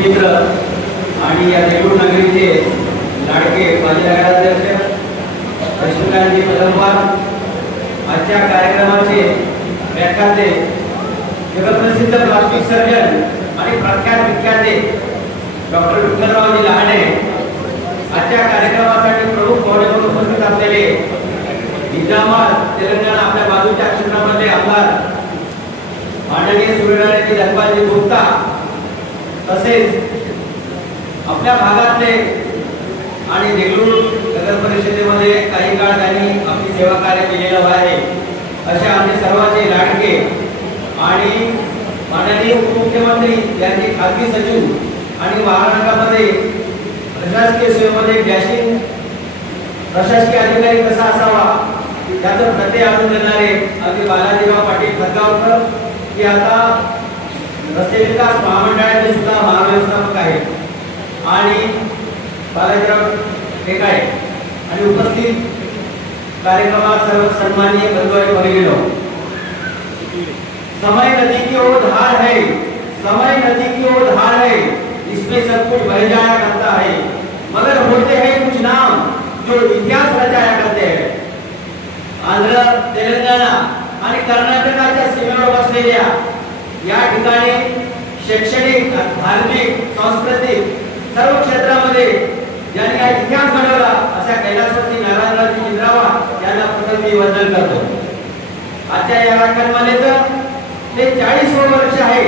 मित्र आणि या देऊळ नगरीचे लाडके माजी नगराध्यक्ष लक्ष्मीकांतजी पदमवार आजच्या कार्यक्रमाचे व्याख्याते जगप्रसिद्ध प्लास्टिक सर्जन आणि प्रख्यात विख्याते डॉक्टर विठ्ठलरावजी लहाने आजच्या कार्यक्रमासाठी प्रमुख पाहुणे म्हणून उपस्थित असलेले निजामाबाद तेलंगणा आपल्या बाजूच्या क्षेत्रामध्ये आमदार माननीय सुरेंद्रजी धनपालजी गुप्ता तसेच आपल्या भागातले आणि देगलूर नगर परिषदेमध्ये काही काळ त्यांनी आपली सेवा कार्य केलेलं आहे अशा आमचे सर्वांचे लाडके आणि माननीय उपमुख्यमंत्री यांचे खासगी सचिव आणि महाराष्ट्रामध्ये प्रशासकीय सेवेमध्ये डॅशिंग प्रशासकीय अधिकारी कसा असावा त्याचं प्रत्यय आणून देणारे अगदी बालाजीराव पाटील खतगावकर की आता रस्ते विकास महामंडळाचे सुद्धा महाव्यवस्थापक आहेत आणि बालाजीराव टेकाळे आणि उपस्थित कार्यक्रमात सर्व सन्माननीय बंधुओं बघितलो समय नदी की ओर धार है, समय नदी की ओर धार है, इसमें सब कुछ बह जाया करता है, मगर होते हैं कुछ नाम जो इतिहास रचाया करते हैं। आंध्र, तेलंगणा आणि कर्नाटकाच्या सीमेवर बसलेल्या या ठिकाणी शैक्षणिक, धार्मिक, सांस्कृतिक सर्व क्षेत्रामध्ये ज्यांनी हा इतिहास घडवला अशा कैलासवासी नारायणरावजी जिंद्रावा यांना प्रथम मी वंदन करतो। आजच्या या व्याख्यानमालेचं ते 40 वर्ष आहे।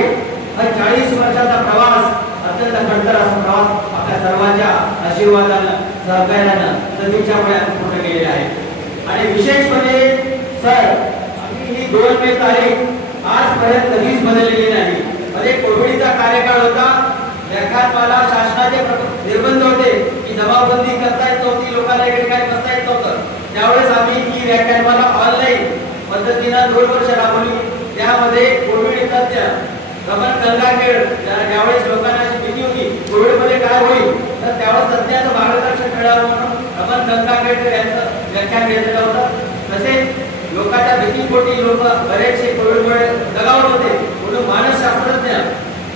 हा 40 वर्षाचा प्रवास अत्यंत खडतर असा प्रवास आपल्या सर्वांच्या आशीर्वादानं, सहकार्यानं, सदिच्छामुळे पूर्ण केलेला आहे। आणि विशेष म्हणजे सर आम्ही ही 2 मे तारीख आजपर्यंत कधीच बदललेली नाही। म्हणजे कोविडचा कार्यकाळ होता, व्याख्यानमाला शासनाचे निर्बंध होते की जमावबंदी करता येत नव्हती, लोकांना एका ठिकाणी बसता येत नव्हतं। त्यावेळेस आम्ही ही व्याख्यानमाला ऑनलाईन पद्धतीने 2 वर्ष राबवली। त्यामध्ये कोविड तज्ञ रमण गंगाखेड ज्यावेळेस लोकांना अशी भीती होती कोविड मध्ये काय होईल तर त्यावेळेस तज्ञाचं मार्गदर्शन मिळावं म्हणून रमण गंगाखेड यांचं व्याख्यान घेतलं होतं। तसेच लोकांच्या भीतीपोटी लोक बरेचसे कोविडमुळे दगावत होते म्हणून मानसशास्त्रज्ञ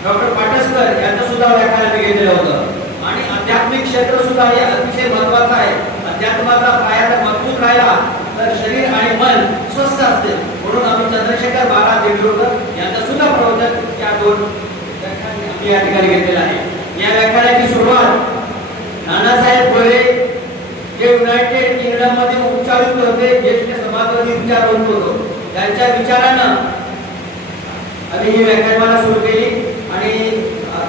डॉक्टर पाटसकर यांचं सुद्धा व्याख्यान आम्ही घेतलेलं होतं। आणि आध्यात्मिक क्षेत्र सुद्धा हे अतिशय महत्त्वाचं आहे। अध्यात्माचा पाया जर मजबूत राहिला तर शरीर आणि मन स्वस्थ असते म्हणून आम्ही चंद्रशेखर महाराज देगलूरकर यांचं सुद्धा प्रवचन या 2 व्याख्यानांनी या ठिकाणी घेतलेलं आहे। या व्याख्यानाची सुरुवात नानासाहेब गोरे जे युनायटेड किंगडम मध्ये उच्चायुक्त होते, ज्येष्ठ समाजवादी विचारवंत होते, त्यांच्या विचारानं आम्ही ही व्याख्यानमाला सुरू केली। आणि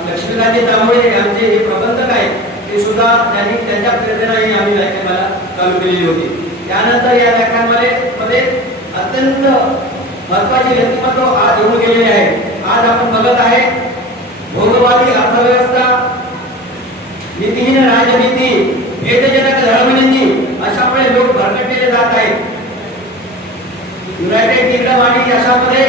लक्ष्मीकांतजी तांबोळे यांचे हे प्रबंधक आहेत ते सुद्धा त्यांनी त्यांच्या प्रेरणेने आम्ही व्याख्यानमाला चालू केलेली होती। त्यानंतर या व्याख्यानमालेमध्ये अत्यंत महत्त्वाचे व्यक्तिमत्व आज येऊन गेलेले आहेत। आज आपण बघत आहे भोगवादी अर्थव्यवस्था, नीतिहीन राजनीती, भेदजनक धर्मनीती अशामुळे लोक भरकटलेले जात आहेत। युनायटेड किंगडम आणि अशामध्ये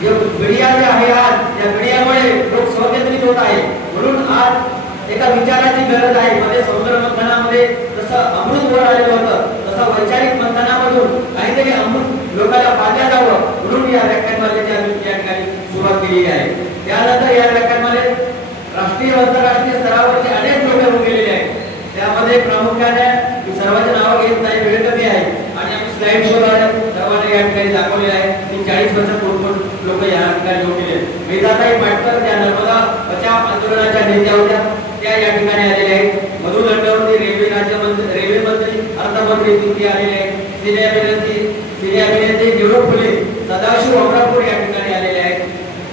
जो मीडिया जे आहे आज या मीडियामुळे लोक स्वकेंद्रित होत आहे म्हणून आज एका विचाराची गरज आहे। मध्ये सौंदर्य मंथनामध्ये जसं अमृत वर आलेलं होतं तसं वैचारिक मंथनामधून काहीतरी अमृत लोकांना पाजलं जावं म्हणून या व्याख्यानमालेची आम्ही या ठिकाणी सुरुवात केलेली आहे। त्यानंतर या व्याख्यानमालेत राष्ट्रीय व आंतरराष्ट्रीय स्तरावरचे अनेक लोक येऊन गेलेले आहेत। त्यामध्ये प्रामुख्याने सर्वांची नावं घेत नाही, वेळ कमी आहे आणि आम्ही स्लाइड शो सर्वांना या ठिकाणी दाखवलेले आहे की 40 वर्षात कोण लोक या ठिकाणी येऊन गेले। मेधाताई पाटकर त्या नर्मदा बचाव आंदोलनाच्या नेत्या होत्या, त्या या ठिकाणी आलेले आहेत। मधु दंडवते रेल्वे राज्यमंत्री, रेल्वे मंत्री, अर्थमंत्री तिथे आलेले आहेत। सिने अभिनेते निरोप फुले, सदाशिव अमरापूर या ठिकाणी आलेले आहेत।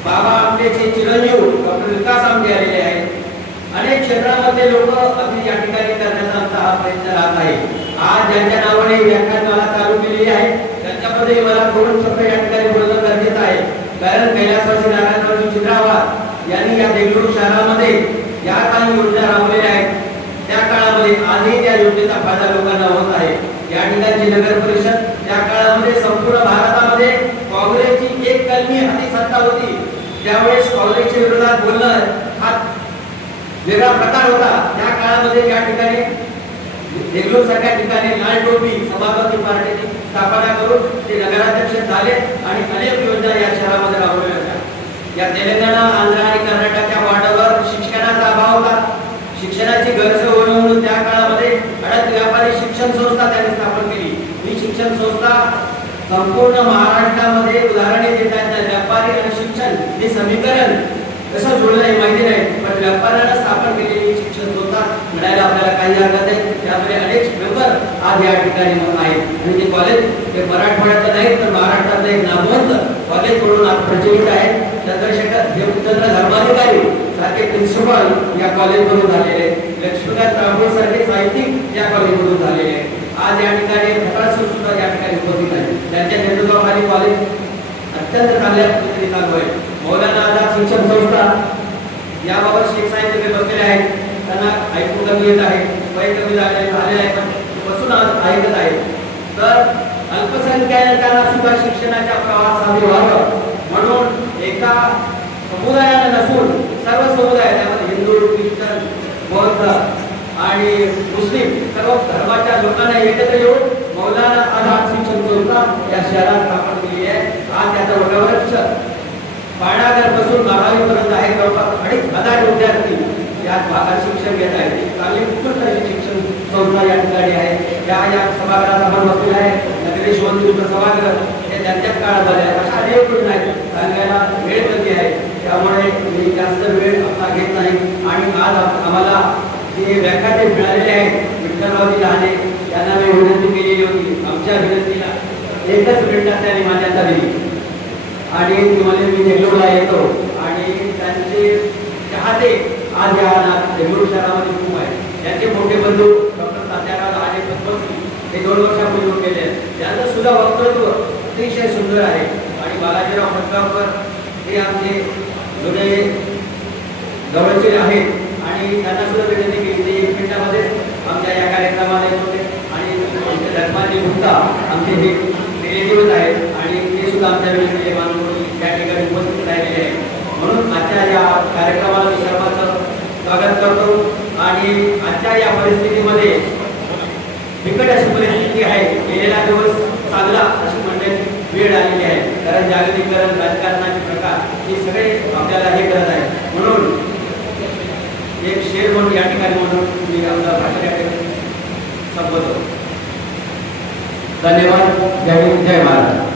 बाबा आमटेचे चिरंजीव डॉक्टर विकास आमटे आलेले आहेत। अनेक क्षेत्रामध्ये लोक अगदी या ठिकाणी करण्याचा आमचा हा प्रयत्न राहत आहे। आज ज्यांच्या नावाने व्याख्यानमाला चालू केलेली आहे त्यांच्यामध्ये मला 2 शब्द या ठिकाणी बोलणं गरजेचं आहे। कारण कैलासवासी नारायणरावजी जिंद्रावा यांनी या देगलूर शहरामध्ये या काही योजना राबवलेल्या आहेत त्या काळामध्ये आजही त्या योजनेचा फायदा लोकांना होत आहे। या ठिकाणची नगर परिषद त्या काळामध्ये संपूर्ण भारतामध्ये काँग्रेसची एक कलमी हाती सत्ता होती। त्यावेळेस काँग्रेसच्या विरोधात बोलणं हा वेगळा प्रकार होता। त्या काळामध्ये या ठिकाणी देगलूर सारख्या ठिकाणी लाल टोपी समाजवादी पार्टीची स्थापना करून ते नगराध्यक्ष झाले आणि अनेक योजना या शहरामध्ये राबवल्या होत्या। या तेलंगणा, आंध्र आणि कर्नाटकच्या बॉर्डरवर शिक्षणाचा अभाव होता. शिक्षणाची गरज होणं म्हणून त्या काळामध्ये अडत व्यापारी शिक्षण संस्था त्यांनी स्थापन केली. ही शिक्षण संस्था संपूर्ण महाराष्ट्रामध्ये उदाहरणे देतात. व्यापारी आणि शिक्षण हे समीकरण कसं जोडलं हे माहिती नाही, पण व्यापाऱ्यानं स्थापन केलेली शिक्षण संस्था म्हणायला आपल्याला काही हरकत नाही. त्यामध्ये अनेक मेंबर आज या ठिकाणी आहेत आणि ते कॉलेज हे मराठवाड्यातलं नाही तर महाराष्ट्रातलं एक नामवंत कॉलेज म्हणून आज प्रचलित आहे. चंद्रशेखर हेमचंद्र धर्माधिकारी सारखे प्रिन्सिपल या कॉलेजमधून झालेले, लक्ष्मीकांत तांबोळ सारखे साहित्यिक या कॉलेजमधून झालेले. आज या ठिकाणी खटाळ सुद्धा या ठिकाणी उपस्थित आहे. त्यांच्या नेतृत्वाखाली कॉलेज अत्यंत चांगल्या पद्धतीने चालू आहे. मौलाना आझाद शिक्षण संस्था याबाबत शेख साहेब तिथे बसलेले आहेत. त्यांना ऐकून कमी येत आहे, वय कमी झालेले आहे, पण बसून आज ऐकत आहेत. तर अल्पसंख्याकांना सुद्धा शिक्षणाच्या प्रवासामध्ये व्हावं म्हणून एका समुदायाला नसून सर्व समुदाय, त्यामध्ये हिंदू, ख्रिश्चन, बौद्ध आणि मुस्लिम सर्व धर्माच्या लोकांना एकत्र येऊन मौलाना आझाद शिक्षण संस्था या शहरात स्थापन केली आहे. आज त्याचा वगैरे पाण्यापासून 12वी पर्यंत आहे. जवळपास 2,500 विद्यार्थी या भागात शिक्षण घेत आहेत. चांगली उत्कृष्ट अशी शिक्षण संस्था या ठिकाणी आहे. या सभागृहात आपण बसलेला आहे. नगरेश मंदिरचं सभागृह हे त्यांच्याच काळात झाले आहे. अशा अनेक गोष्टी आहेत, सांगायला वेळ कमी आहे, त्यामुळे मी जास्त वेळ आपला घेत नाही. आणि आज आम्हाला जे व्याख्याते मिळालेले आहेत, विठ्ठलरावजी लहाने यांना मी विनंती केलेली होती. आमच्या विनंतीला एकच मिनिटात त्यांनी मान्यता दिली आणि तुम्हाला मी देगलूरला येतो. आणि त्यांचे चाहते आज या देगलूर शहरामध्ये खूप आहे. त्यांचे मोठे बंधू डॉक्टर तात्याराव लहाने पद्मश्री हे 2 वर्षापूर्वी होऊन गेले आहेत. त्यांचं सुद्धा वक्तव्य अतिशय सुंदर आहे. आणि बालाजीराव फटकावकर हे आमचे जुने जवळचे आहेत आणि त्यांना सुद्धा विनंती केली. ते 1 मिनिटामध्ये आमच्या या कार्यक्रमाला येत होते. आणि आमचे धर्माजी गुप्ता आमचे हे रिलेटिव्ह आहेत आणि ते सुद्धा आमच्या विनंतीला मानून त्या ठिकाणी उपस्थित राहिलेले आहेत. म्हणून आजच्या या कार्यक्रमाला मी सर्वांचं स्वागत करतो. आणि आजच्या या परिस्थितीमध्ये बिकट अशी परिस्थिती आहे. गेलेला दिवस चांगला अशी म्हणण्याची वेळ आलेली आहे. कारण जागतिकीकरण, राजकारणाचे प्रकार हे सगळे आपल्याला हे करत आहे. म्हणून एक शेर म्हणून या ठिकाणी म्हणून मी आपला भाषण या ठिकाणी संपवतो. धन्यवाद. जय हिंद, जय महाराष्ट्र.